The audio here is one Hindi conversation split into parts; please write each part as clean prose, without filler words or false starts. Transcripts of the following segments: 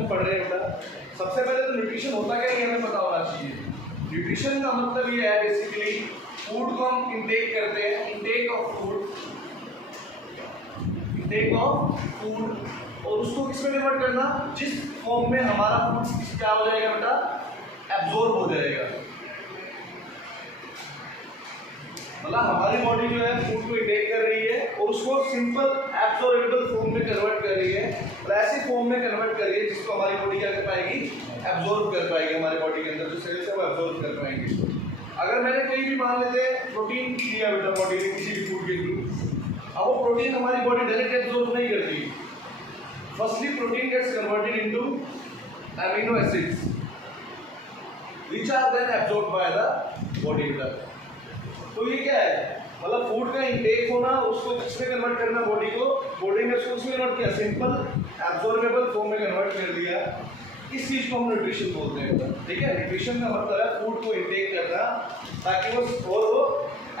हम पढ़ रहे हैं बेटा, सबसे पहले तो न्यूट्रिशन होता क्या है हमें पता होना चाहिए। न्यूट्रिशन का मतलब ये है बेसिकली फूड को हम इंटेक करते हैं, इंटेक ऑफ फूड, और उसको किस में कन्वर्ट करना, जिस फॉर्म में हमारा फूड क्या हो जाएगा बेटा, एब्जॉर्ब हो जाएगा। मतलब हमारी बॉडी जो है फूड को इंटेक कर रही है और उसको सिंपल एब्जॉर्बेबल फॉर्म में कन्वर्ट कर रही है, और ऐसी फॉर्म में कन्वर्ट कर रही है जिसको हमारी बॉडी क्या कर पाएगी, एब्जॉर्ब कर पाएगी। हमारी बॉडी के अंदर जो सेल्स है वो एब्जॉर्ब कर पाएंगे। अगर मैंने कोई भी मान लेते हैं प्रोटीन लिया बेटा बॉडी में किसी भी फूड के थ्रू, अब वो प्रोटीन हमारी बॉडी डायरेक्ट एब्जॉर्ब नहीं करती। Firstly protein gets converted into amino acids which are then absorbed by the body. तो ये क्या है, मतलब फूड का इंटेक होना, उसको किसमें कन्वर्ट करना, बॉडी को, बॉडी ने उसको उसमें कन्वर्ट किया, सिंपल एब्जॉर्बेबल फॉर्म में कन्वर्ट कर दिया। इस चीज को हम न्यूट्रिशन बोलते हैं। ठीक है, न्यूट्रिशन का मतलब है फूड को इंटेक करना ताकि वो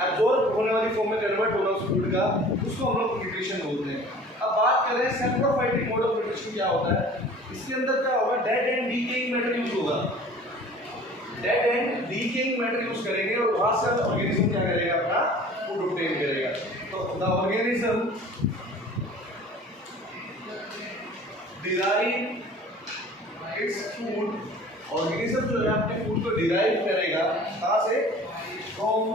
एब्जॉर्ब होने वाली फॉर्म में कन्वर्ट होना उस फूड का, उसको हम लोग न्यूट्रिशन बोलते हैं। अब बात कर रहे हैं सैप्रोफाइटिक मोड ऑफ न्यूट्रिशन क्या होता है। इसके अंदर क्या होगा, dead and decaying matter use होगा, dead and decaying matter use करेंगे और वहां से ऑर्गेनिज्म क्या करेगा, अपना फूड ऑब्टेन करेगा। तो the organism derive its food, organism जो है अपने फूड को डिराइव करेगा कहां से, from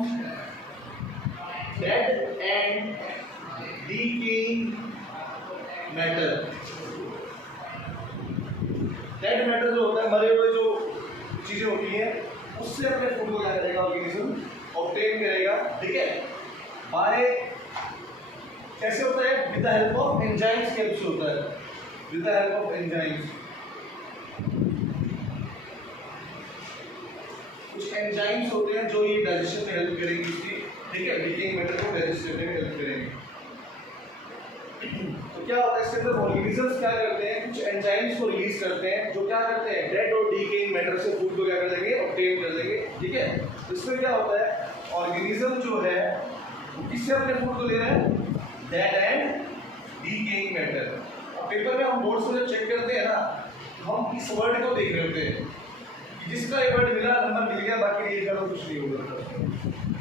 dead and decaying matter. Dead matter जो होता है, मरे हुए जो चीजें होती हैं, उससे अपने फूड को क्या करेगा, ऑर्गेनिज्म ऑब्टेन करेगा। ठीक है, बाय कैसे होता है, with the help of enzymes के हेल्प से होता है, with the help of enzymes. कुछ एंजाइम्स होते हैं जो ये डाइजेशन में हेल्प करेंगे इसकी। ठीक है, डीकेइंग मैटर को डाइजेस्ट करने में हेल्प करेंगे। तो क्या होता है इसके अंदर, ऑर्गेनिजम्स क्या करते हैं, कुछ एंजाइम्स को रिलीज करते हैं जो क्या करते हैं, डेड और डीकेइंग मैटर से फूड को क्या कर देंगे, ऑब्टेन कर देंगे। ठीक है, तो इसमें क्या होता है, ऑर्गेनिज्म जो है वो किससे अपने फूड को ले रहा है, dead and decaying matter. Paper में हम बोर्ड से जब चेक करते हैं ना, हम इस वर्ड को देख रहे होते हैं, जिसका ये वर्ड मिला, नंबर मिल गया, बाकी ये लिखा कुछ नहीं होगा,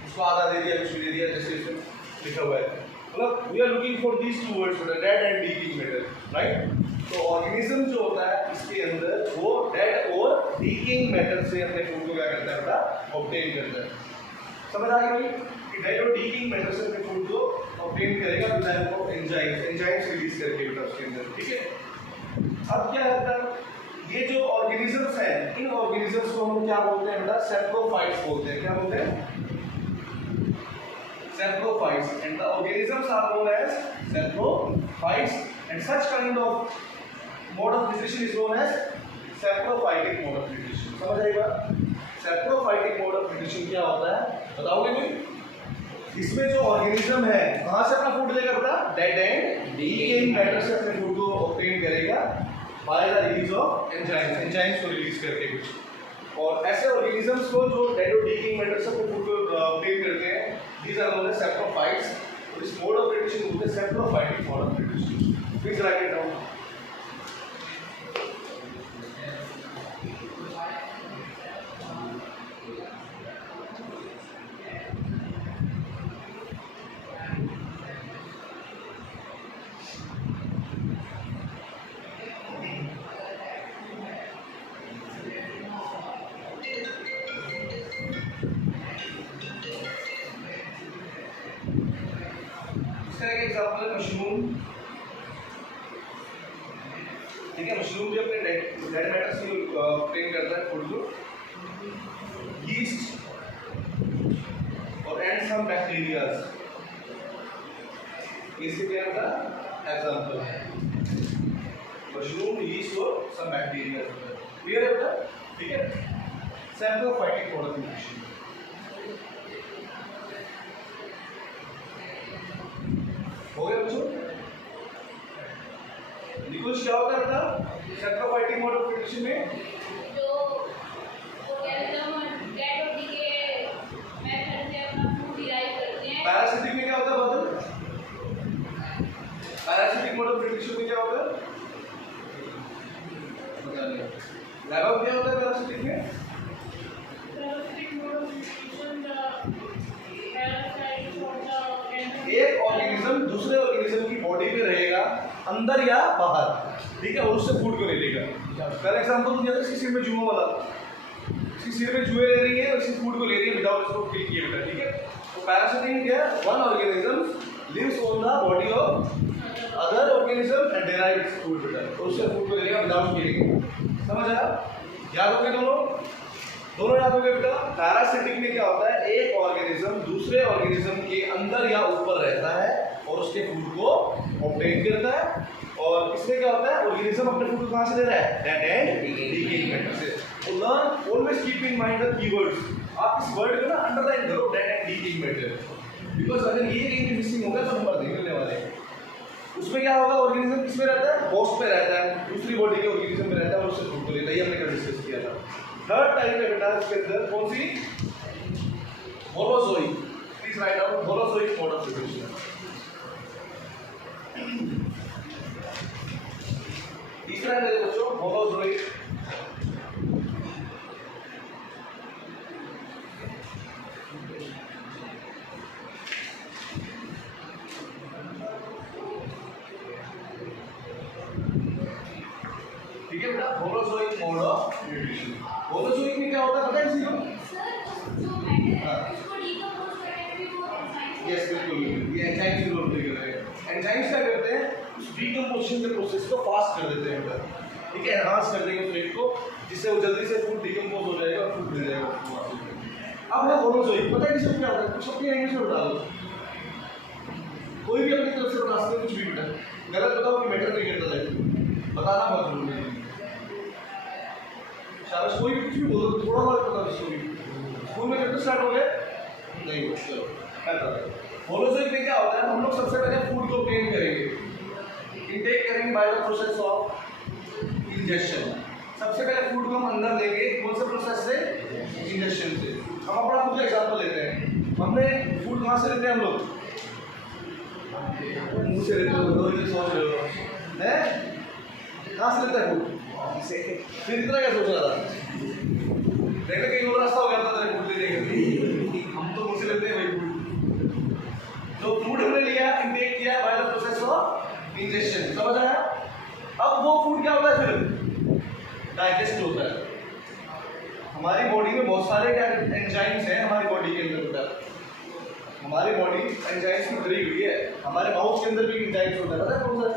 उसको आधा दे दिया, कुछ दे दिया, जैसे इसमें लिखा हुआ है। मतलब we are looking for these two words, dead and decaying matter, right. तो ऑर्गेनिज्म जो होता है इसके अंदर वो डेड और डीकेइंग मैटर से अपने फूड को क्या करता है बेटा, ऑब्टेन करता है। समझ आ गई कि डेड और डीकेइंग मैटर से अपने फूड को ऑब्टेन करेगा with the help of enzymes, enzymes release करके बेटा उसके अंदर। ठीक है, अब क्या होता है, ये जो ऑर्गेनिजम्स हैं, इन ऑर्गेनिजम्स को हम क्या बोलते हैं बेटा, सैप्रोफाइट्स बोलते हैं। क्या बोलते हैं, saprophytes, and the organisms are known as saprophytes, and such kind of mode of nutrition is known as saprophytic mode of nutrition। समझ आएगा, saprophytic mode of nutrition क्या होता है, बताओगे कोई। इसमें जो ऑर्गेनिज्म है कहाँ से अपना फूड लेगा बेटा, डेड एंड डीकेइंग मैटर से अपने फूड को ऑब्टेन करेगा by the release of enzymes, enzymes को रिलीज करके कुछ। और ऐसे ऑर्गेनिजम्स को जो डेड और डीकेइंग मैटर से अपने फूड को ऑब्टेन करते हैं, these are known as saprophytes। और इस mode of nutrition बोलते हैं saprophytic mode of nutrition। Please write it down। Example है मशरूम। ठीक है, मशरूम भी अपने डेड मैटर से ऑब्टेन करता है फूड को। यीस्ट और एंड सम बैक्टीरियाज, इससे क्या होता है, एग्जाम्पल है मशरूम, यीस्ट और सम बैक्टीरियाज। क्लियर है बेटा। ठीक है, सैप्रोफाइटिक मोड ऑफ न्यूट्रिशन। हो गया बच्चों, निकुंज क्या होता है बेटा सैप्रोफाइटिक मोड ऑफ न्यूट्रिशन में, जो ऑर्गेनिज्म डेड और डीके मेथड से अपना फूड डिराइव करते हैं। पैरासिटिक में क्या होता है बादल, पैरासिटिक मोड ऑफ न्यूट्रिशन में क्या होता है, पता नहीं लैब क्या होता है पैरासिटिक में? एक ऑर्गेनिज्म दूसरे ऑर्गेनिज्म की बॉडी में रहेगा अंदर या बाहर, ठीक है, और उससे फूड को ले लेगा। फॉर एग्जांपल दिया था इसकी सिर में जुआ वाला, इसकी सिर में जुए ले रही है और इसकी फूड को ले रही है विदाउट इसको किल किए बेटा, ठीक है। तो पैरासिटिक क्या है? One organism lives on the body of other organism and derive its food बेटा, तो उससे फूड को ले लेगा विदाउट किलिंग। समझ आया? याद हो गए दोनों याद हो गए बेटा। पैरासिटिक में क्या होता है? एक ऑर्गेनिज्म दूसरे ऑर्गेनिज्म के अंदर या ऊपर रहता है और उसके फूड को ऑब्टेन करता है। और इसमें क्या होता है? ऑर्गेनिज्म अपने फूड को कहां से ले रहा है? डेड एंड डिकेइंग मैटर से। तो learn always keep in mind the keywords. आप इस वर्ड को ना अंडरलाइन करो, dead and decaying matter, because अगर ये कहीं मिसिंग होगा तो नंबर नहीं मिलने वाले। उसमें क्या होगा? ऑर्गेनिज्म किसमें रहता है? होस्ट पे रहता है, दूसरी बॉडी के ऑर्गेनिज्म में रहता है और उससे फूड को लेता है। ये हमने कल डिस्कस किया था। थर्ड टाइप है बेटा इसके अंदर कौन सी? Holozoic. Please write down holozoic mode of reproduction. तीसरा है मेरे बच्चों होलोजोइक। ठीक है बेटा, holozoic mode of nutrition. Holozoic में क्या होता है पता है किसी को? यस बिल्कुल, ये एंजाइम्स रोल प्ले कर रहे हैं। एंजाइम्स क्या करते हैं? उस डीकंपोजिशन के प्रोसेस को फास्ट कर देते हैं बेटा, ठीक है, एनहांस कर देंगे उस रेट को, जिससे वो जल्दी से फूड डीकंपोज हो जाएगा और फूड मिल जाएगा। अब है होलोजोइक, पता है किसी को क्या होता है? कुछ अपनी लैंग्वेज में बता दो, कोई भी अपनी तरफ से बता सकते कुछ भी बेटा, गलत बताओ कि मैटर नहीं करता है, बताना बहुत जरूरी है। शाबाश, कोई कुछ भी बोलो, थोड़ा बहुत पता किसी को भी। स्कूल में चैप्टर स्टार्ट हो गए? नहीं, चलो मैं बता रहा हूँ। होलोजोइक में क्या होता है? हम लोग सबसे पहले फूड को ऑब्टेन करेंगे, इनटेक करेंगे bye the process of injection. सबसे पहले फूड को हम अंदर लेंगे, कौन से प्रोसेस से? इंजेक्शन से। हम अपना खुद का एग्जांपल लेते हैं। हमने फूड कहाँ से लेते हैं हम लोग? मुंह से लेते हो, सोच रहे हो हैं? कहाँ से लेते हैं फूड? फिर इतना क्या सोच रहा था? देखने कहीं और रास्ता हो गया था तेरे फूड लेने के, हम तो मुंह से लेते हैं भाई फूड। तो फूड हमने लिया, इंटेक किया bye the process of injection, समझ आया? अब वो फूड क्या होता है? फिर डाइजेस्ट होता है। हमारी बॉडी में बहुत सारे एंजाइम्स हैं हमारी बॉडी के अंदर होता है। हमारी बॉडी एंजाइम्स की भरी हुई है। हमारे माउथ के अंदर भी एंजाइम्स होता है, पता है कौन सा?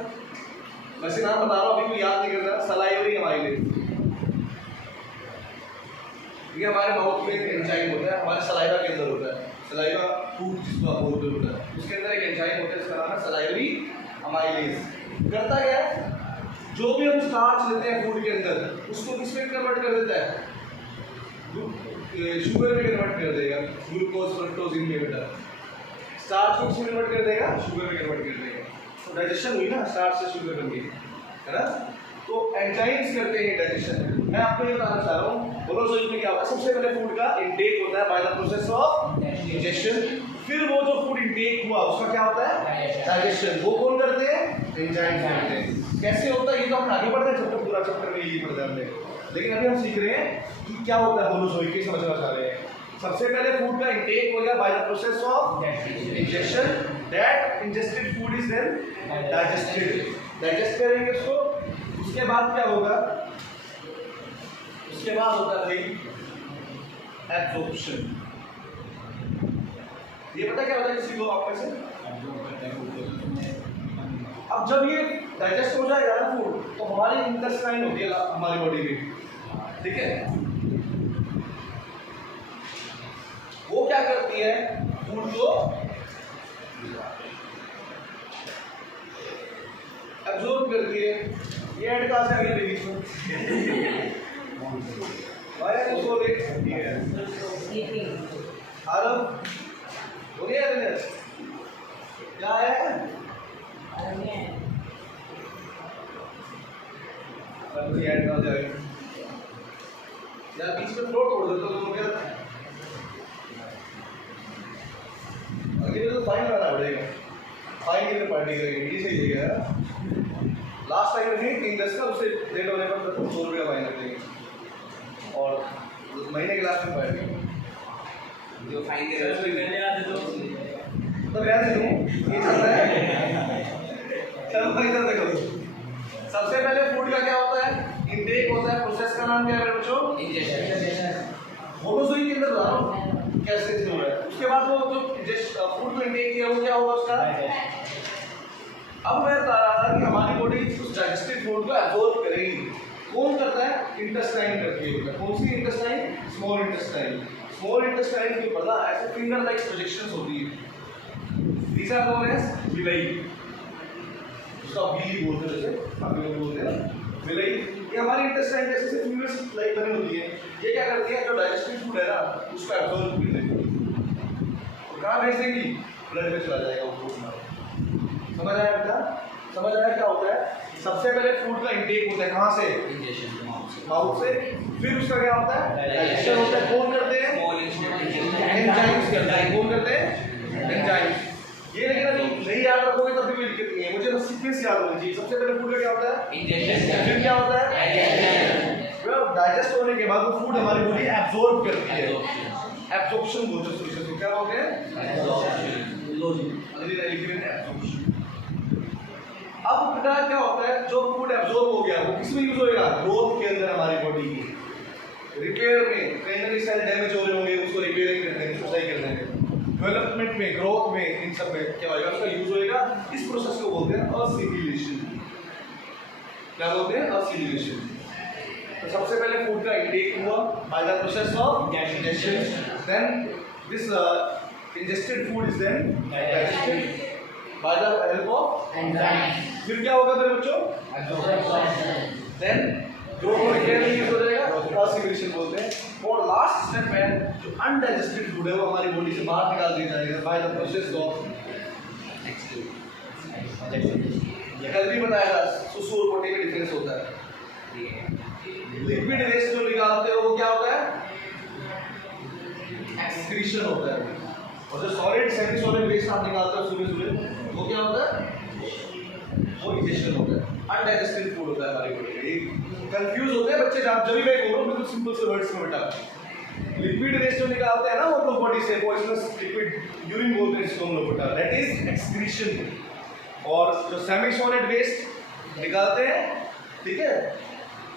वैसे नाम बता रहा हूँ, अभी कोई याद नहीं कर रहा। सलाइवरी अमाइलेज, ये हमारे माउथ में एक एंजाइम होता है, हमारे सलाइवा के अंदर होता है। सलाइवा फूड जिसको आप बोलते होता है, उसके अंदर एक एंजाइम होता है, इसका नाम है सलाइवरी अमाइलेज। करता क्या है? जो भी हम स्टार्च लेते हैं फूड के अंदर, उसको किस में कन्वर्ट कर देता है? शुगर में कन्वर्ट कर देगा, ग्लूकोज फ्रक्टोज इनमें बेटा। स्टार्च को किस में कन्वर्ट कर देगा? शुगर में कन्वर्ट कर देगा। तो डाइजेशन हुई ना, स्टार्च से शुगर बन गई, है ना? तो एंजाइम्स करते हैं डाइजेशन। मैं आपको ये बताना चाह रहा हूँ होलोजोइक में क्या होता है? सबसे पहले फूड का इंटेक होता है by the process of injection. फिर वो जो फूड इंटेक हुआ उसका क्या होता है? डाइजेशन। वो कौन करते हैं? एंजाइम्स करते हैं। कैसे होता है ये तो हम आगे बढ़ रहे हैं, चैप्टर पूरा चैप्टर में यही पढ़ रहे हैं, लेकिन अभी हम सीख रहे हैं कि क्या होता है होलोजोइक, के समझना चाह रहे हैं। सबसे पहले फूड का इंटेक हो गया by the process of injection. That ingested food is then digested. Digest करेंगे उसको, उसके बाद क्या होगा? उसके बाद होता है भाई एब्जॉर्प्शन। ये पता क्या होता है किसी को आप में से? अब जब ये डाइजेस्ट हो जाएगा ना फूड, तो हमारी इंटेस्टाइन होती है हमारी बॉडी में, ठीक है? वो क्या करती है? फूड को एब्जॉर्ब करती है। ये ऐड कहाँ से आ गई बीच में? आया उसको देख आरब हो गया क्या है? ऐड कहाँ जाएगी यार? बीच में फ्लोट तोड़ देता तो क्या? अगले तो फाइन लाना पड़ेगा, फाइन की पार्टी करेंगे, ये सही है। लास्ट टाइम नहीं 3-10 का, उससे लेट होने पर 100 रुपये फाइन लगेंगे और महीने के लास्ट में बैठेंगे जो फाइन दे रहे तो मैं दे दूँ ये चल रहा है। चलो भाई इधर देखो, सबसे पहले फूड का क्या होता है, इनटेक होता है। प्रोसेस का नाम क्या है मेरे बच्चों, इंजेक्शन। होमोसोई के अंदर बता रहा हूँ कैसे इसमें हो रहा है। उसके बाद वो जो फूड को इनटेक किया वो क्या होगा उसका। अब मैं बता रहा था कि हमारी बॉडी उस डाइजेस्टेड फूड को एब्जॉर्ब करेगी। कौन करता है, इंटेस्टाइन करती है। कौन सी intestine, small intestine. Small intestine के ऊपर ना ऐसे फिंगर लाइक प्रोजेक्शंस होती है। These are known as villi, उसका विली बोलते हैं, जैसे आप लोग बोलते हैं विली। ये हमारी इंटेस्टाइन जैसे से फिंगर्स लाइक बनी होती है। ये क्या करती है, जो डाइजेस्टिव फूड है ना उसको एब्जॉर्ब कर लेती है और कहाँ भेज देंगी, ब्लड में चला जाएगा वो फूड। समझ आया बेटा, समझ आया क्या होता है। सबसे पहले फूड का इंटेक होता है कहाँ से, इंजेक्शन माउथ से। फिर उसका क्या होता है, डाइजेशन होता है। कौन करते हैं, एंजाइम्स करते हैं। कौन करते हैं, एंजाइम्स। ये लेकिन अभी नहीं याद रखोगे तब भी कोई दिक्कत नहीं है, मुझे बस सीक्वेंस याद होनी चाहिए। सबसे पहले फूड का क्या होता है, इंजेक्शन। फिर क्या होता है, डाइजेस्ट होने के बाद वो फूड हमारी बॉडी एब्जॉर्ब करती है। एब्जॉर्प्शन बोलते हैं उसको, क्या बोलते हैं, एब्जॉर्प्शन। अब बेटा क्या होता है, जो फूड एब्जॉर्ब हो गया वो किसमें यूज होएगा, ग्रोथ के अंदर हमारी बॉडी की रिपेयर में। कहीं ना कहीं सेल डैमेज हो रहे होंगे, उसको रिपेयरिंग करने में, उसको सही करने में, डेवलपमेंट में, ग्रोथ में, इन सब में क्या होगा, उसका यूज होएगा। इस प्रोसेस को बोलते हैं असिमिलेशन। क्या बोलते हैं, असिमिलेशन। तो सबसे पहले फूड का इंटेक हुआ by the process of digestion, then this ingested food is then digested by the help of enzymes. फिर क्या होगा मेरे बच्चों, देन जो रिपेयर यूज हो जाएगा, असिमिलेशन बोलते हैं। और लास्ट स्टेप है जो अनडाइजेस्टेड फूड है वो हमारी बॉडी से बाहर निकाल दिया जाएगा बाय द प्रोसेस ऑफ ये कल भी बताया था, सुसु और पोटी में डिफरेंस होता है। लिक्विड वेस्ट जो निकालते हो वो क्या होता है, एक्सक्रीशन होता है। और जो सॉलिड सेमी सॉलिड वेस्ट आप निकालते हो सुबह सुबह वो क्या होता है, वो इंजेक्शन होता है। अनडाइजेस्टेड फूड होता है हमारी बॉडी में। कंफ्यूज होते हैं बच्चे जब भी मैं बोलूं बिल्कुल सिंपल से वर्ड्स में बेटा। लिक्विड वेस्ट जो निकालते हैं ना वो तो बॉडी से पॉइजनस लिक्विड यूरिन बोलते हैं इसको हम लोग बेटा, दैट इज एक्सक्रीशन। और जो सेमी सॉलिड वेस्ट निकालते हैं, ठीक है,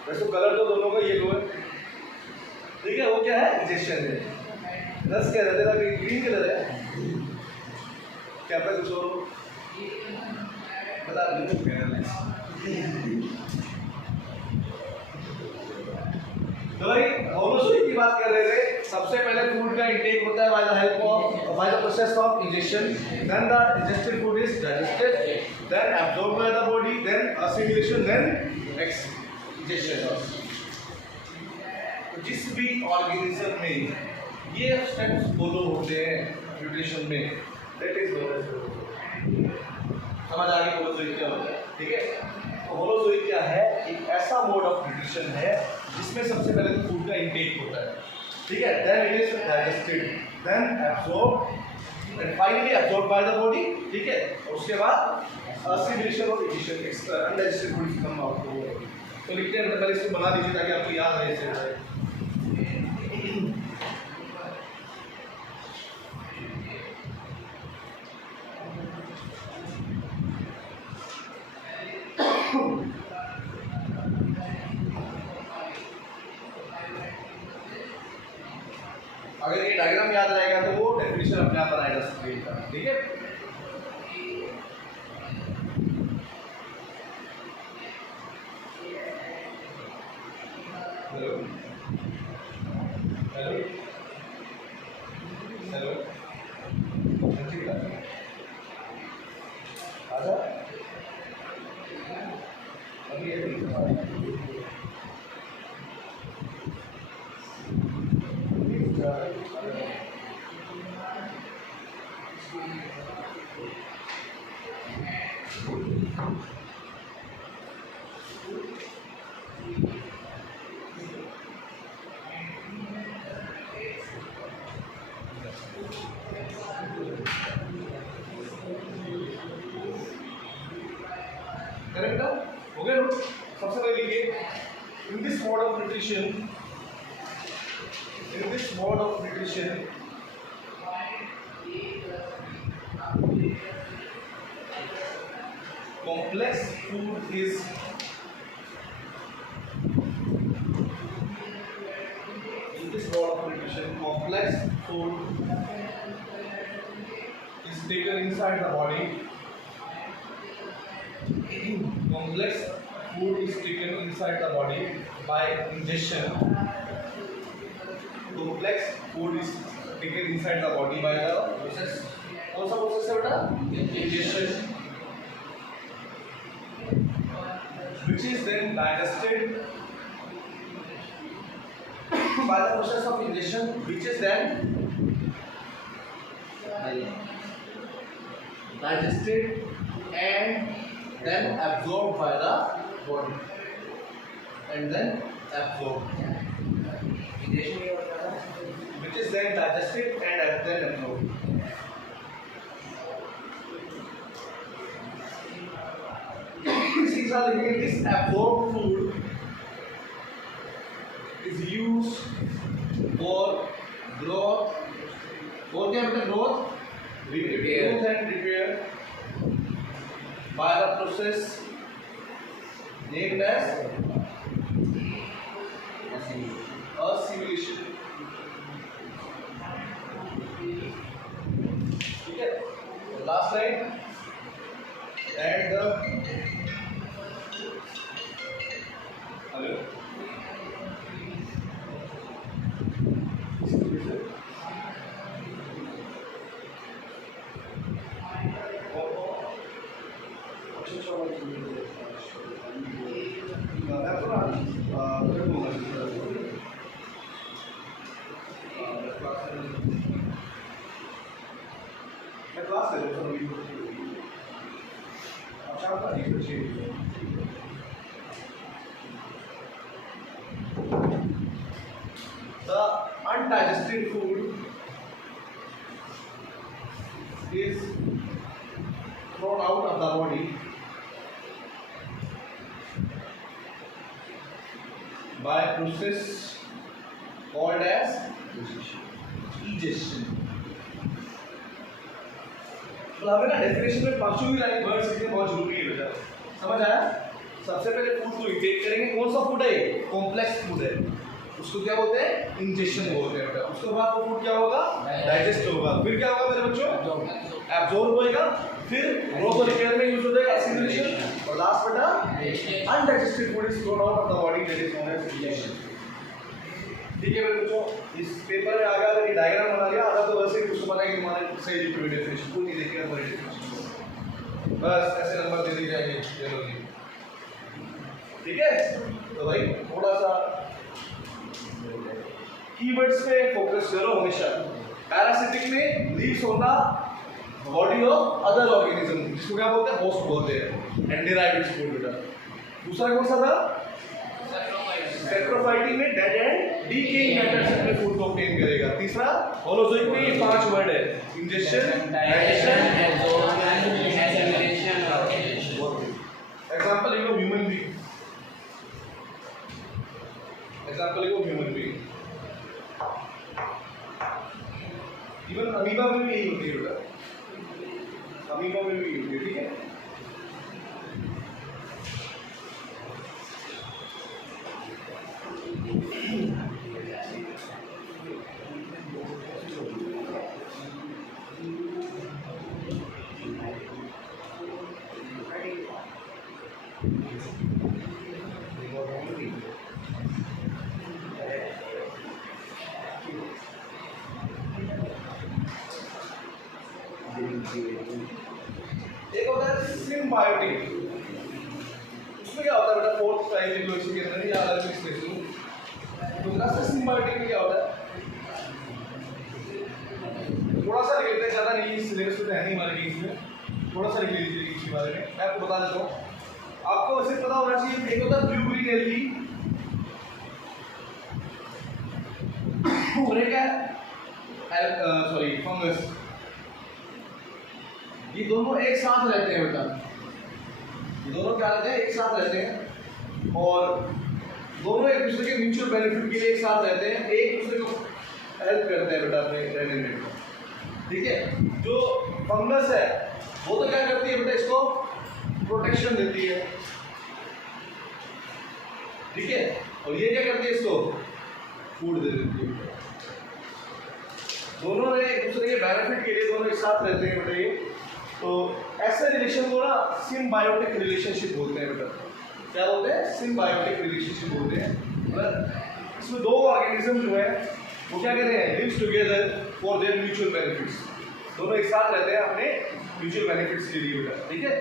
वैसे कलर तो दोनों का येलो है, ठीक है, वो क्या है, इंजेक्शन है। रस क्या है तेरा, ग्रीन कलर है, क्या पे कुछ और बता तो भाई होमोसोई की बात कर रहे थे। सबसे पहले फूड का इंटेक होता है by the help of by the process of injection, then the ingested food is digested, then absorbed by the body, then assimilation, then egestion. जिस भी ऑर्गेनिज्म में ये स्टेप्स फॉलो होते हैं न्यूट्रिशन में, दैट इज समझ आ गई होमोसोई क्या होता है, ठीक है। तो होमोसोई क्या है, एक ऐसा मोड ऑफ न्यूट्रिशन है जिसमें सबसे पहले तो फूड का इंटेक होता है, ठीक है, then it is digested, then absorbed and finally absorbed by the body, ठीक है। और उसके बाद असिमिलेशन और digestion, undigested food come out होगा। तो लिखते हैं, पहले इसको बना दीजिए ताकि आपको याद रहे इसे। अगर ये डायग्राम याद रहेगा तो वो डेफिनेशन अपने आप बनाएगा स्क्रीन पर, ठीक है। हेलो हेलो हेलो, आजा अभी करेक्ट हो गया। mode of nutrition, complex food is taken inside the body. Complex food is taken inside the body by ingestion. Complex food is taken inside the body by the process. कौन सा प्रोसेस है बेटा? Ingestion, which is then digested by the process of ingestion, which is then digested and then absorbed by the body, and then absorbed, which is then digested and then absorbed. These are this absorbed food is used for growth. For क्या मतलब growth? Growth and repair by the process named as assimilation. ठीक है? Last line. And the hello. The undigested food is thrown out of the body by a process called as digestion. हमें ना डेफिनेशन में पांचों ही लाइन वर्ड्स लिखने बहुत जरूरी है बेटा, समझ आया? सबसे पहले फूड को इंटेक करेंगे, कौन सा फूड है? कॉम्प्लेक्स फूड है, उसको क्या बोलते हैं? इंजेक्शन बोलते हैं बेटा। उसके बाद वो फूड क्या होगा? डाइजेस्ट होगा, फिर क्या होगा मेरे बच्चों? एब्जॉर्ब होएगा, फिर ग्रोथ और रिपेयर में यूज हो जाएगा एसिमिलेशन, और लास्ट बेटा undigested food is thrown out of the body, that is known as injection. ठीक है मेरे बच्चों, इस पेपर में आगे अगर ये डायग्राम बना लिया आधा तो वैसे ही उसको पता है कि तुम्हारे सही लिखी हुई डेफिनेशन को नहीं देखिएगा, पूरी डेफिनेशन बस ऐसे नंबर दे दी जाएंगे चलो जी। ठीक है, तो भाई थोड़ा सा कीवर्ड्स पे फोकस करो हमेशा। पैरासिटिक में leaves on the body of other organism, जिसको क्या बोलते हैं? होस्ट बोलते हैं, एंड डिराइव्ड इज फूड बेटा। दूसरा कौन सा था? सैप्रोफाइटी में डेड एंड डीकेइंग मैटर से अपने फूड को ऑब्टेन करेगा। तीसरा होलोजोइक में ये 5 वर्ड है, इंजेक्शन, डाइजेशन, एसिमिलेशन और एडिशन। एग्जांपल लिखो ह्यूमन बीइंग, एग्जांपल लिखो ह्यूमन बीइंग। इवन अमीबा में भी यही होती है बेटा, अमीबा में भी यही होती है। ठीक है, एक होता है सिम्बायोटिक, उसमें क्या होता है बेटा? फोर्थ टाइप लिखो इसके अंदर ही अलग से स्पेस लो। दूसरा से सिम्बायोटिक में क्या होता है? थोड़ा सा लिख लेते हैं, ज़्यादा नहीं, सिलेबस में है नहीं हमारे केस में, थोड़ा सा लिख लीजिए इसके बारे में। मैं आपको बता देता हूँ, आपको वैसे पता होना चाहिए। एक होता है ब्लूबेरी एल्गी, और एक है सॉरी फंगस। ये दोनों एक साथ रहते हैं बेटा, ये दोनों क्या रहते हैं? एक साथ रहते हैं। और दोनों एक दूसरे के म्यूचुअल बेनिफिट के लिए एक साथ रहते हैं, एक दूसरे को हेल्प करते हैं बेटा अपने रहने में। ठीक है, जो फंगस है वो तो क्या करती है बेटा, इसको प्रोटेक्शन देती है। ठीक है, और ये क्या करती है, इसको फूड दे देती है। दोनों ने एक दूसरे के बेनिफिट के लिए दोनों एक साथ रहते हैं बेटा। ये तो ऐसे रिलेशन को ना सिम्बायोटिक रिलेशनशिप बोलते हैं बेटा। क्या बोलते हैं? सिम्बायोटिक रिलेशनशिप बोलते हैं। मतलब इसमें दो ऑर्गेनिज्म जो है वो क्या कहते हैं, lives together for their mutual benefits. दोनों एक साथ रहते हैं अपने म्यूचुअल बेनिफिट्स के लिए बेटा। ठीक है,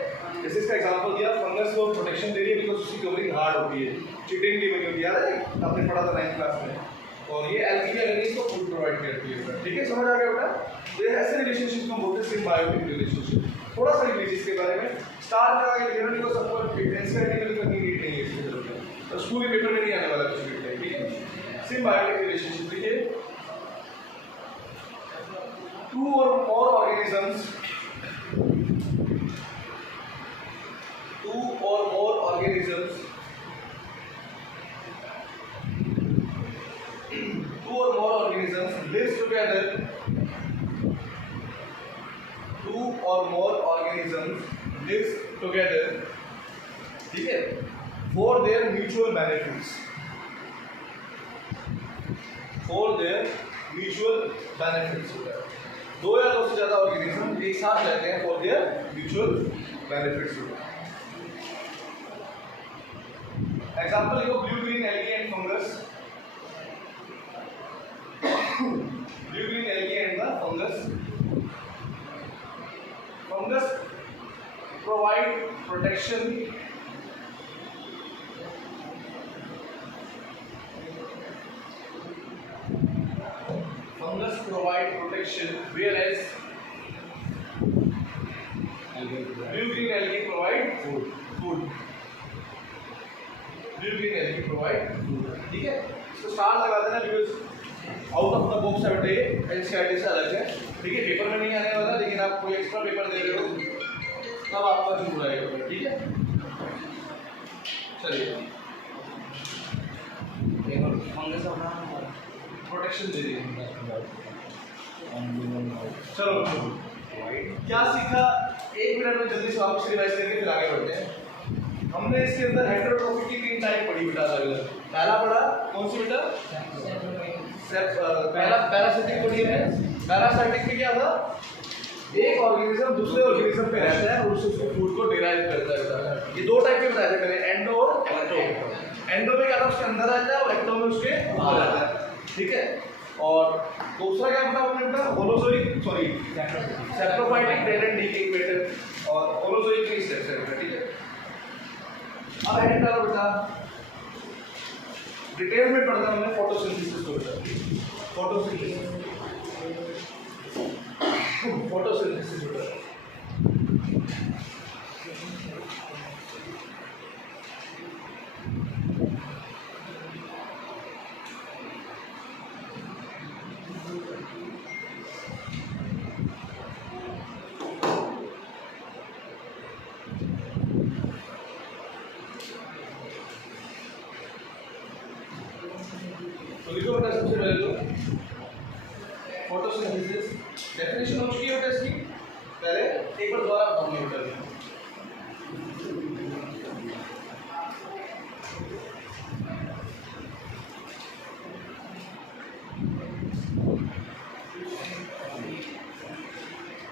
जैसे इसका एग्जांपल दिया, फंगस को प्रोटेक्शन दे रही है बिकॉज उसकी कवरिंग हार्ड होती है, चिटिंग की वजह याद है आपने पढ़ा था 9th क्लास में। और ये एल्गी अगेनिस्ट को फूड प्रोवाइड करती है बेटा। ठीक है, समझ आ गया बेटा? तो ये ऐसे रिलेशनशिप को बोलते हैं सिम्बायोटिक रिलेशनशिप। थोड़ा सा लिख इसके बारे में, स्टार लगा के लिखना नहीं, को सबको एनसीईआरटी में करनी नीड नहीं है इसके तरफ में, तो स्कूल के पेपर में नहीं आने वाला कुछ भी। ठीक है, सिम्बायोटिक रिलेशनशिप लिखिए, two or more organisms lives together. Two or more organisms lives together. ठीक है, for their mutual benefits. For their mutual benefits. दो या दो से ज्यादा ऑर्गेनिज्म एक साथ रहते हैं for their mutual benefits. Example देखो, blue green algae and fungus. Blue green algae and the fungus. Fungus provide protection whereas blue green algae provide food. Blue green algae provide food. ठीक है, इसको स्टार लगा देना because out of the box है ये, एनसीईआरटी से अलग है। ठीक है, पेपर में नहीं आने वाला, लेकिन आप कोई एक्स्ट्रा पेपर दे रहे हो तब आपका जरूर आएगा। ठीक है, चलिए फंगस अपना प्रोटेक्शन दे दिए। चलो क्या सीखा, एक मिनट में जल्दी से वापस रिवाइज करके फिर आगे बढ़ते हैं। हमने इसके अंदर हेटेरोट्रोफी की 3 टाइप पढ़ी बेटा अलग अलग। पहला पढ़ा कौन सी बेटा? पहला पैरासिटिक पढ़ी है। पैरासिटिक में क्या था, एक ऑर्गेनिज्म दूसरे ऑर्गेनिज्म पे रहता है और उसके फूड को डिराइव करता है बेटा। ये 2 टाइप के बताए थे मैंने, एंडो और एक्टो। एंडो में क्या था, उसके अंदर रहता है और एक्टो में उसके ऊपर रहता है। ठीक है, और दूसरा क्या बताया आपने बेटा? Holozoic, sorry saprophytic dead and decaying matter और होलोजोइक के स्टेप्स है बेटा। ठीक है, अब हेडिंग डालो बेटा, डिटेल में पढ़ना हमने फोटोसिंथेसिस को बेटा। फोटोसिंथेसिस बेटा। तो लिखो बेटा सबसे पहले तो फोटोसिंथेसिस डेफिनेशन हो चुकी है बेटा इसकी, पहले एक बार दोबारा बताऊंगा बेटा।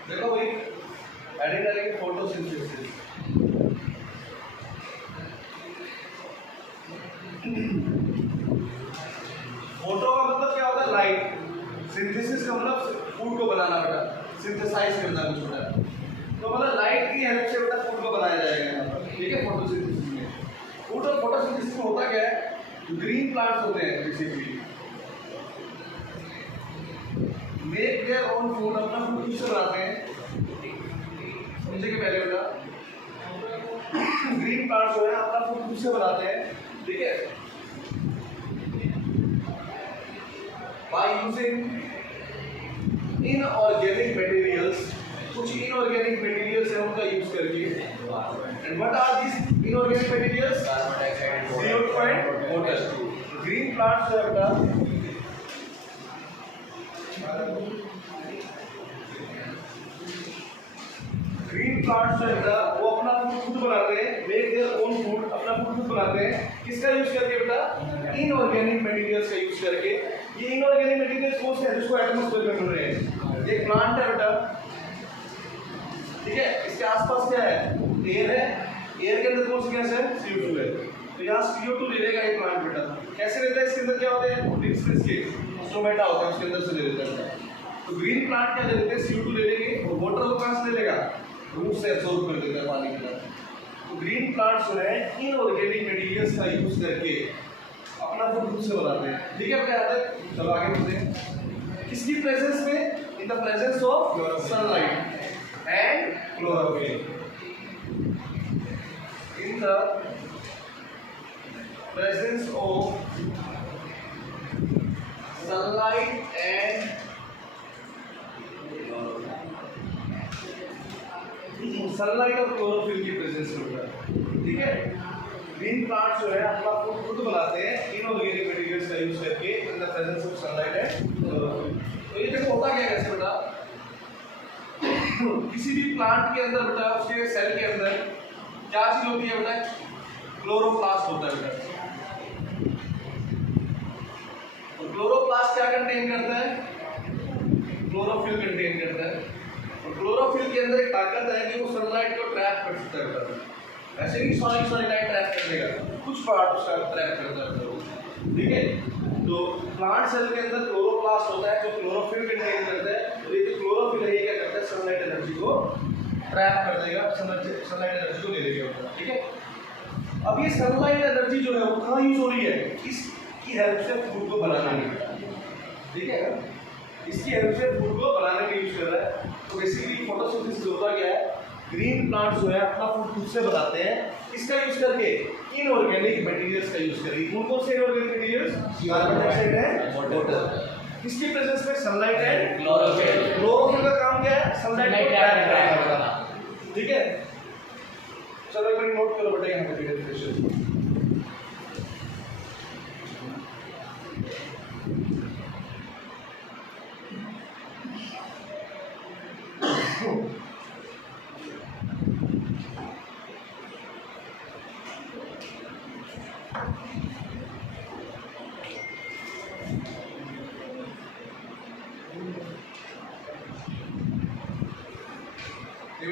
देखो भाई, हेडिंग डालेंगे फोटोसिंथेसिस। फोटो का मतलब क्या होता है? लाइट। सिंथेसिस का मतलब फूड को बनाना बेटा, सिंथेसाइज करना कुछ बेटा। तो मतलब लाइट की हेल्प से बेटा फूड को बनाया जाएगा यहाँ पर। ठीक है, फोटोसिंथेसिस में फूड और फोटोसिंथेसिस में होता क्या है, ग्रीन प्लांट्स होते हैं basically make their own food, अपना फूड खुद से बनाते हैं। समझे कि पहले बेटा ग्रीन प्लांट्स जो है अपना फूड खुद से बनाते हैं। ठीक है, by using inorganic materials, कुछ inorganic materials है उनका यूज करके। And what are these inorganic materials? CO2 and water. Green plants है बेटा, ग्रीन प्लांट्स है बेटा, वो अपना फूड खुद बनाते हैं, मेक देयर ओन फूड, अपना फूड खुद बनाते हैं। किसका यूज करके बेटा? इनऑर्गेनिक मटेरियल्स का यूज करके। ये इनऑर्गेनिक मटेरियल्स कौन से हैं जिसको एटमॉस्फेयर में मिल रहे हैं? ये प्लांट है बेटा, ठीक है, इसके आसपास क्या है? एयर है, एयर के अंदर कौन सी गैस है? CO2 है। तो यहाँ CO2 ले लेगा ये प्लांट बेटा। कैसे लेता है? इसके अंदर क्या होते हैं? डिस्टेंस के स्टोमेटा होता है, उसके अंदर से ले लेता है। तो ग्रीन प्लांट क्या ले लेते हैं? CO2 ले लेंगे और वाटर को कहाँ से ले लेगा? रूट से एब्जॉर्ब कर देता है पानी के अंदर। तो ग्रीन प्लांट्स जो है इनऑर्गेनिक मटेरियल्स का यूज करके अपना फूड खुद से बनाते हैं। ठीक है अपने यहाँ तक? चलो आगे बढ़ते हैं। किसकी प्रेजेंस में? In the presence of sunlight and chlorophyll. In the presence of sunlight and sunlight और क्लोरोफिल की प्रेजेंस में होता है। ठीक है, ग्रीन प्लांट्स जो है अपना फूड खुद बनाते हैं इनऑर्गेनिक मटेरियल्स का यूज करके in the presence of sunlight and chlorophyll. तो ये देखो होता क्या है कैसे बेटा? किसी भी प्लांट के अंदर बेटा, उसके सेल के अंदर क्या चीज होती है बेटा? क्लोरोप्लास्ट होता है बेटा। और क्लोरोप्लास्ट क्या कंटेन करता है? क्लोरोफिल कंटेन करता है। और क्लोरोफिल के अंदर एक ताकत है कि वो सनलाइट को ट्रैप कर सकता है बेटा। ऐसे नहीं सारी लाइट ट्रैप कर लेगा, कुछ पार्ट उसका ट्रैप करता है। ठीक है, तो प्लांट सेल के अंदर क्लोरोप्लास्ट होता है जो क्लोरोफिल कंटेन करता है। और ये जो क्लोरोफिल है ये क्या करता है? सनलाइट एनर्जी को ट्रैप कर देगा, सनलाइट एनर्जी को ले लेगा। ठीक है, अब ये सनलाइट एनर्जी जो है वो कहाँ यूज हो रही है? इसकी हेल्प से फूड को बनाने में। ठीक है, इसकी हेल्प से फूड को बनाने में यूज कर रहा है। तो बेसिकली फोटोसिंथेसिस होता क्या है? ग्रीन प्लांट्स जो है अपना फूड खुद से बनाते हैं, इसका यूज करके इनऑर्गेनिक मटेरियल्स का यूज करेंगे। कौन से इनऑर्गेनिक मटेरियल्स? कार्बन डाइऑक्साइड है, वाटर। किसकी प्रेजेंस में? Sunlight and chlorophyll. क्लोरोफिल का काम क्या है? सनलाइट को ट्रैप करना। ठीक है, चलो एक बार नोट करो बेटा यहाँ पे डेफिनेशन।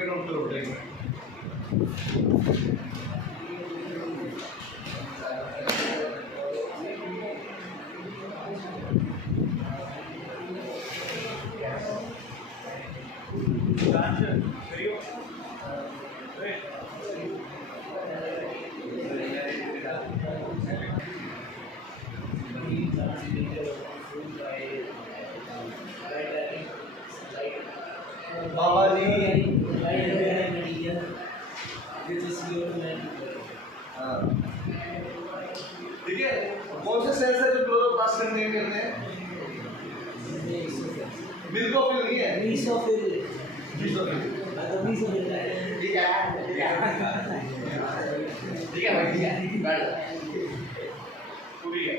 नोट करो बेटा। बाबा जी ठीक है, कौन से सेल्स है जो क्लोरोप्लास्ट कंटेन करते हैं? मिल्कोफिल नहीं है, मीसोफिल। ठीक है भाई, ठीक है बैठ तू भी है।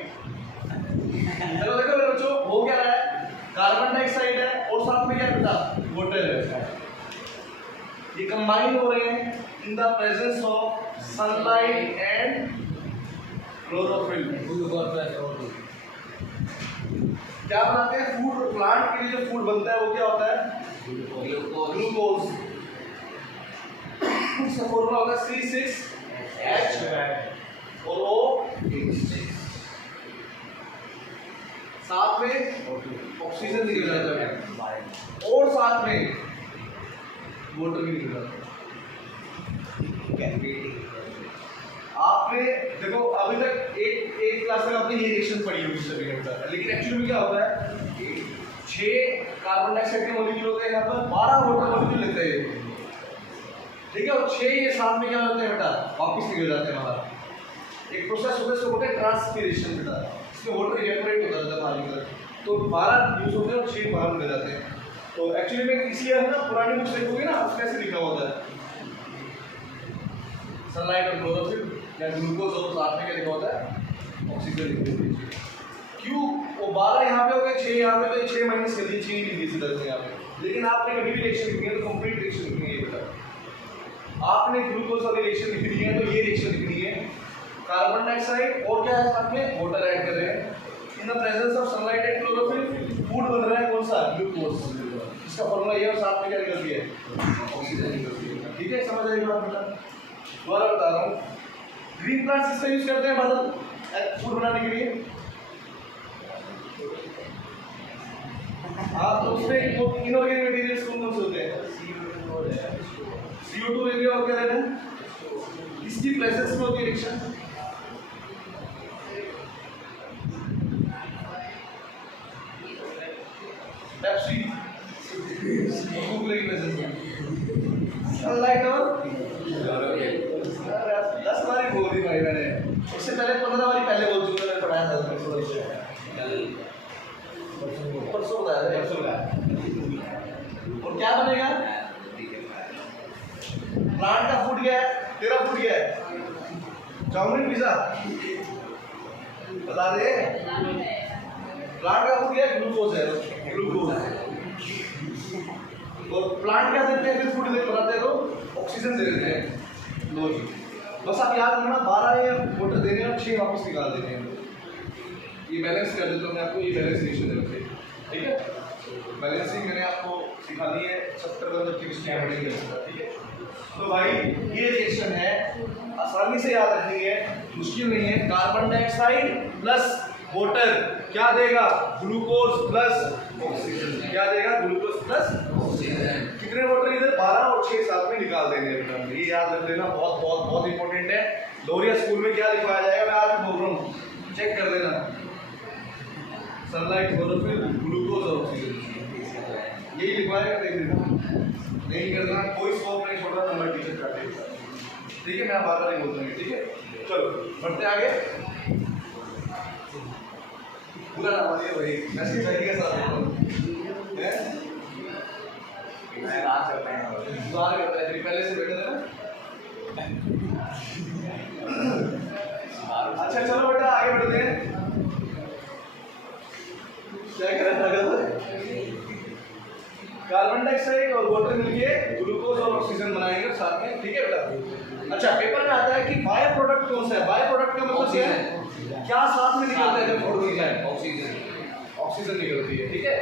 चलो देखो मेरे बच्चों, हो क्या रहा है? कार्बन डाइऑक्साइड है और साथ में क्या बेटा? वाटर है। ये कंबाइन हो रहे हैं in the presence of sunlight and chlorophyll. क्या बनाते हैं? फूड। प्लांट के लिए जो फूड बनता है वो क्या होता है? ग्लूकोज। इसका फॉर्मूला होता है C6H और O6। साथ में ऑक्सीजन निकल जाता है और साथ में वाटर भी निकल जाता है। आपने देखो अभी तक एक क्लास तक आपने ये रिएक्शन पढ़ी होगी सभी ने, लेकिन एक्चुअली में क्या होता है? 6 कार्बन डाइऑक्साइड के मॉलिक्यूल होते हैं, यहाँ पर 12 वाटर मॉलिक्यूल लेते हैं। ठीक है, और 6 ये साथ में क्या होते हैं बेटा? वापस निकल जाते हैं बाहर। एक प्रोसेस होता है उसको बोलते हैं ट्रांसपिरेशन बेटा, इसमें वाटर इवेपोरेट होता है बाहर निकल। तो 12 यूज होते हैं और 6 बाहर निकल जाते हैं। तो एक्चुअली में इसलिए हम ना पुरानी बुक्स देखोगे ना, उसमें ऐसे लिखा होता है सनलाइट और क्लोरोफिल या ग्लूकोज और साथ में क्या लिखा होता है? ऑक्सीजन लिख दीजिए। क्यों वो 12 यहाँ पे हो गए, 6 यहाँ पे, तो 6 माइनस कर दीजिए, 6 लिख दीजिए दर्ज यहाँ पे। लेकिन आपने कभी भी रिएक्शन लिखनी है तो कंप्लीट रिएक्शन लिखनी है बेटा। आपने ग्लूकोज वाली रिएक्शन लिखनी है तो ये रिएक्शन लिखनी है। कार्बन डाइऑक्साइड और क्या है साथ में, वाटर ऐड कर रहे हैं। In the presence of sunlight and chlorophyll food बन रहा है कौन सा, ग्लूकोज। इसका फॉर्मूला ये, और साथ में क्या निकलती है, ऑक्सीजन निकलती है। ठीक है, समझ आएगी बात बेटा। दोबारा बता रहा हूँ, ग्रीन प्लांट्स इसका यूज करते हैं बादल फूड बनाने के लिए। आप तो उसमें इनऑर्गेनिक मटेरियल्स कौन कौन से होते हैं, CO2 ले लिया, और क्या लेना है, इसकी प्रेजेंस में होती है रिएक्शन। पेप्सी की प्रेजेंस में सनलाइट और 10 बारी बोल दी भाई मैंने, इससे पहले 15 बारी पहले बोल चुका, मैंने पढ़ाया था परसों बताया था, परसों बताया। और क्या बनेगा, प्लांट का फूड क्या है, तेरा फूड क्या है, चाउमीन पिज्जा बता दे। प्लांट का फूड क्या है, ग्लूकोज है, ग्लूकोज। और प्लांट क्या देते हैं फिर फूड बनाते हैं तो ऑक्सीजन दे देते हैं। लो जी, बस आप याद रखना 12 ये वाटर देने हैं और 6 वापस निकाल देने हैं। ये बैलेंस कर देता हूँ मैं आपको, ये बैलेंस रिएक्शन है, ठीक है। बैलेंसिंग मैंने आपको सिखा दी है, 70 बंद केमिस्ट्री पढ़ेंगे, ठीक है। तो भाई ये रिएक्शन है, आसानी से याद रखनी है, मुश्किल नहीं है। कार्बन डाइऑक्साइड प्लस वाटर क्या देगा, ग्लूकोज प्लस ऑक्सीजन। क्या देगा, ग्लूकोज प्लस ऑक्सीजन। कितने वाटर इधर, 12 और 6 साथ में निकाल देंगे। ये याद रख लेना, बहुत बहुत बहुत इंपॉर्टेंट है। दोहरिया स्कूल में क्या लिखवाया जाएगा मैं आज बोल रहा हूँ, चेक कर लेना। सनलाइट, क्लोरोफिल, ग्लूकोज और ऑक्सीजन, यही लिखवाएगा, देख लेना। नहीं करना, कोई स्कोप नहीं छोड़ रहा, नंबर टीचर काटेगा, ठीक है। मैं बार बार नहीं बोलता हूँ, ठीक है। चलो बढ़ते आगे। पूरा नाम है वही नसीब भाई के साथ हैं, सुधार करते हैं, सुधार करते हैं, पहले से बेटर है ना। अच्छा चलो बेटा आगे बढ़ते हैं। क्या कह रहा था, कार्बन डाइऑक्साइड और वाटर मिलके ग्लूकोज और ऑक्सीजन बनाएंगे साथ में, ठीक है बेटा। अच्छा पेपर में आता है कि बाय प्रोडक्ट कौन सा है, बाय प्रोडक्ट का मतलब क्या है, क्या साथ में निकलता है जब फूड बनता है, ऑक्सीजन, ऑक्सीजन निकलती है, ठीक है।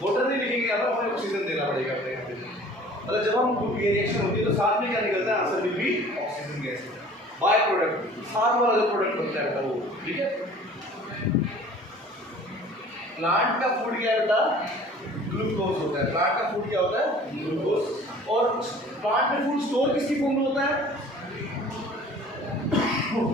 वाटर नहीं लिखेंगे यहाँ पर, हमें ऑक्सीजन देना पड़ेगा अपने यहाँ पे। मतलब जब हम रिएक्शन होती है तो साथ में क्या निकलता है, answer will be oxygen gas. By product साथ वाला जो प्रोडक्ट बनता है वो, ठीक है। प्लांट का फूड क्या है बेटा, ग्लूकोज होता है। प्लांट का फूड क्या होता है, ग्लूकोज। और प्लांट में फूड स्टोर किसकी फॉर्म में होता है,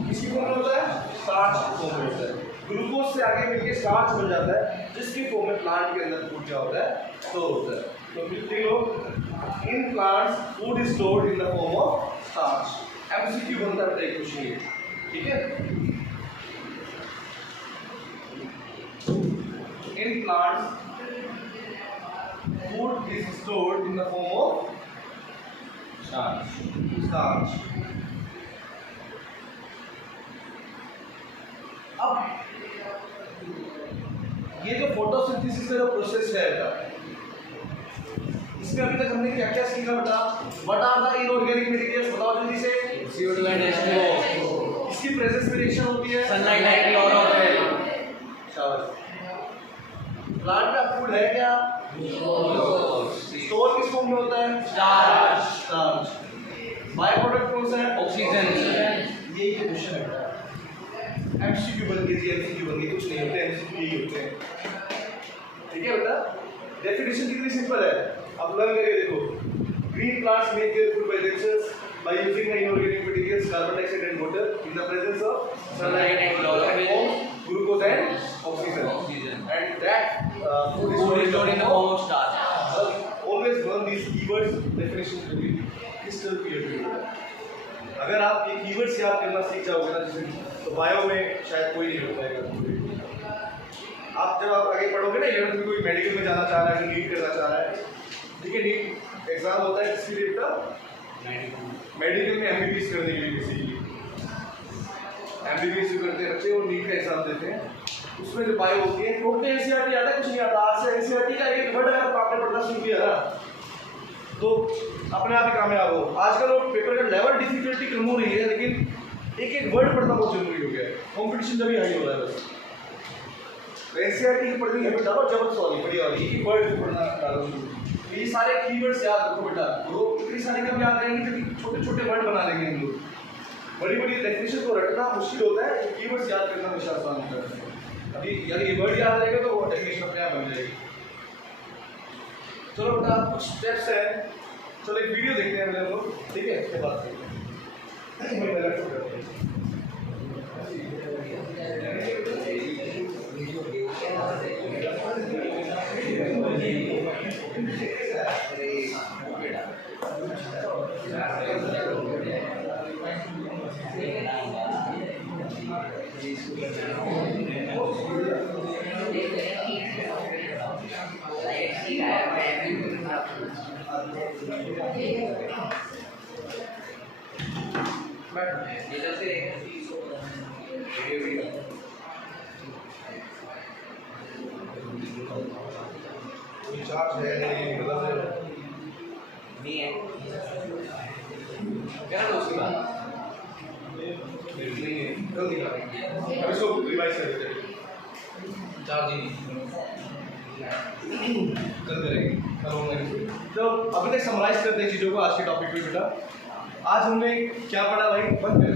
किसकी फॉर्म में होता है, स्टार्च की फॉर्म में होता है। ग्लूकोज से आगे मिलके स्टार्च बन जाता है, जिसकी फॉर्म में प्लांट के अंदर फूड क्या होता है, स्टोर होता है। तो लिखते हो, in plants food is stored in the form of starch. MCQ बनता है एक क्वेश्चन ये, ठीक है। In plants food is stored in the form of starch. अब ये जो फोटोसिंथेसिस का जो प्रोसेस है बेटा, इसमें अभी तक हमने क्या क्या सीखा बेटा, what are the inorganic materials, बताओ जल्दी से। CO2 and H2O, इसकी प्रेजेंस में रिएक्शन होती है, सनलाइट एंड क्लोरोफिल। शाबाश। प्लांट का फूड है क्या, स्टोर किस फॉर्म में होता है, स्टार्च। स्टार्च। बाय प्रोडक्ट कौन सा है, ऑक्सीजन। यही तो क्वेश्चन है बेटा। एमसीक्यू बन गई, एमसीक्यू बन गई, कुछ नहीं होते, एमसीक्यू यही होते हैं, ठीक है बेटा। डेफिनेशन कितनी सिंपल है, अब लर्न करके देखो। Green plants make their food by themselves by using the inorganic materials carbon dioxide and water in the presence of sunlight and chlorophyll, glucose and oxygen. And that food is Food is stored in the form of starch. Always learn these keywords. Definition will be crystal clear to you. अगर आप ये keywords याद करना सीख जाओगे ना, जैसे तो बायो में शायद कोई नहीं हो पाएगा। आप जब आप आगे पढ़ोगे ना, 11th में कोई मेडिकल में जाना चाह रहा है, नीट करना चाह रहा है, ठीक है। नीट एग्जाम होता है किसके लिए बेटा, मेडिकल में एमबीबीएस करने के लिए बेसिकली। MBBS भी करते हैं बच्चे और नीट का एग्जाम देते हैं, उसमें जो बायो होती है टोटल एनसीईआरटी आता है, कुछ नहीं आता। आज से एनसीईआरटी का एक वर्ड अगर आपने पढ़ना सीख लिया ना तो अपने आप ही कामयाब हो। आजकल वो पेपर का लेवल डिफिकल्टी कम हो रही है, लेकिन एक एक वर्ड पढ़ना बहुत जरूरी हो गया है, कॉम्पिटिशन जब भी हाई हो रहा है। बस एनसीईआरटी की पढ़नी है बेटा, जबरदस्त वाली बढ़िया वाली, एक वर्ड पढ़ना डालो। ये सारे कीवर्ड्स याद रखो बेटा, वो इतनी सारी कब याद रहेंगे क्योंकि छोटे छोटे वर्ड बना लेंगे हम लोग। बड़ी बड़ी डेफिनेशन को रटना मुश्किल होता है, कीवर्ड्स याद करना हमेशा आसान होता है। अभी अगर ये वर्ड याद रहेगा तो वो डेफिनेशन अपने आप बन जाएगी। चलो बेटा कुछ स्टेप्स है, चलो एक वीडियो देखते हैं हम लोग, ठीक है, इसके बाद चार्ज है नहीं है क्या ना उसके बाद कल दिखाएंगे, अब इसको रिवाइज कर देते हैं, चार्ज ही नहीं कल करेंगे, कल होंगे। तो अभी तक समराइज करते हैं चीज़ों को आज के टॉपिक पे बेटा। आज हमने क्या पढ़ा भाई, 1 पे